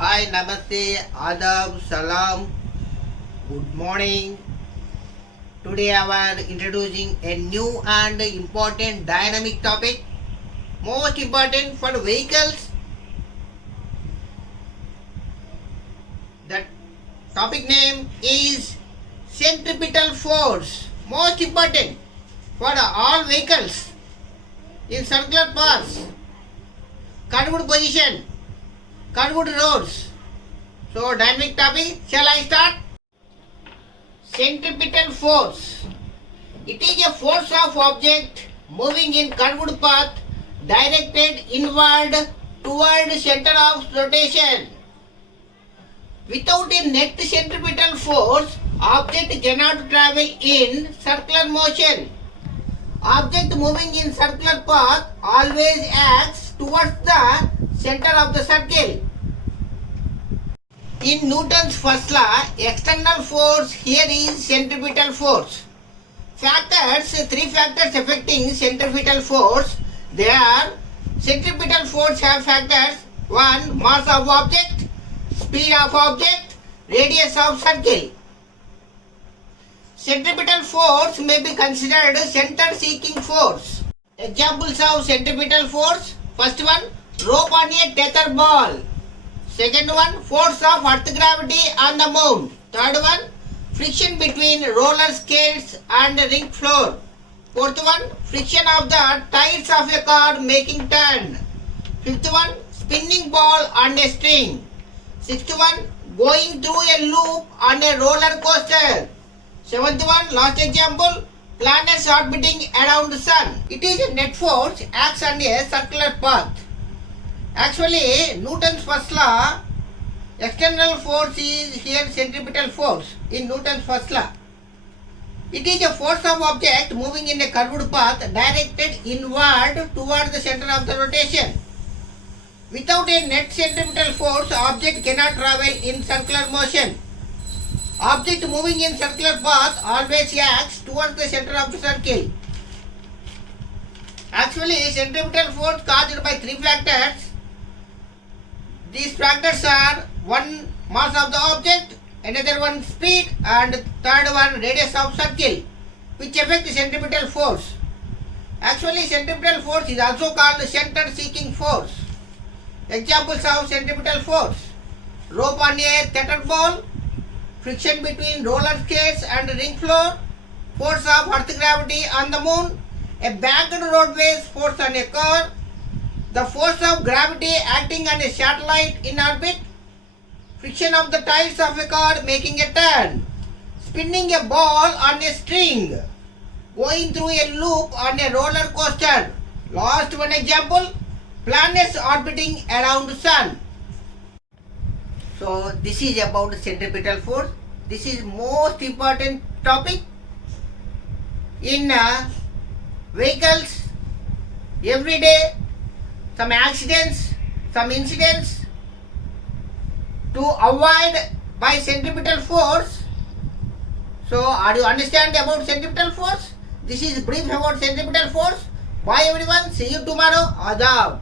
Hi, Namaste, Adab, Salam, good morning. Today I am introducing a new and important dynamic topic, most important for vehicles. The topic name is centripetal force, most important for all vehicles in circular paths, curved position, curved roads. So dynamic topic, shall I start? Centripetal force. It is a force of object moving in curved path directed inward toward center of rotation. Without a net centripetal force, object cannot travel in circular motion. Object moving in circular path always acts towards the center of the circle. In Newton's first law, external force here is centripetal force. Three factors affecting centripetal force. They are centripetal force have factors 1. Mass of object, speed of object, radius of circle. Centripetal force may be considered center seeking force. Examples of centripetal force. First one, rope on a tether ball. Second one, force of earth gravity on the moon. Third one, friction between roller skates and ring floor. Fourth one, friction of the tires of a car making turn. Fifth one, spinning ball on a string. Sixth one, going through a loop on a roller coaster. Seventh one, last example, planets orbiting around the sun. It is a net force, acts on a circular path. Actually, Newton's first law, external force is here centripetal force in Newton's first law. It is a force of object moving in a curved path directed inward toward the center of the rotation. Without a net centripetal force, object cannot travel in circular motion. Object moving in circular path always acts towards the center of the circle. Actually, centripetal force caused by three factors. These factors are one, mass of the object, another one, speed, and third one, radius of circle, which affect centripetal force. Actually, centripetal force is also called center seeking force. Examples of centripetal force: rope on a tether ball, friction between roller skates and ring floor, force of earth gravity on the moon, a banked roadways force on a car, the force of gravity acting on a satellite in orbit, friction of the tires of a car making a turn, spinning a ball on a string, going through a loop on a roller coaster. Last one example, planets orbiting around the sun. So this is about centripetal force. This is most important topic in vehicles. Every day some accidents, some incidents to avoid by centripetal force. So are you understand about centripetal force? This is brief about centripetal force. Bye everyone. See you tomorrow. Adab.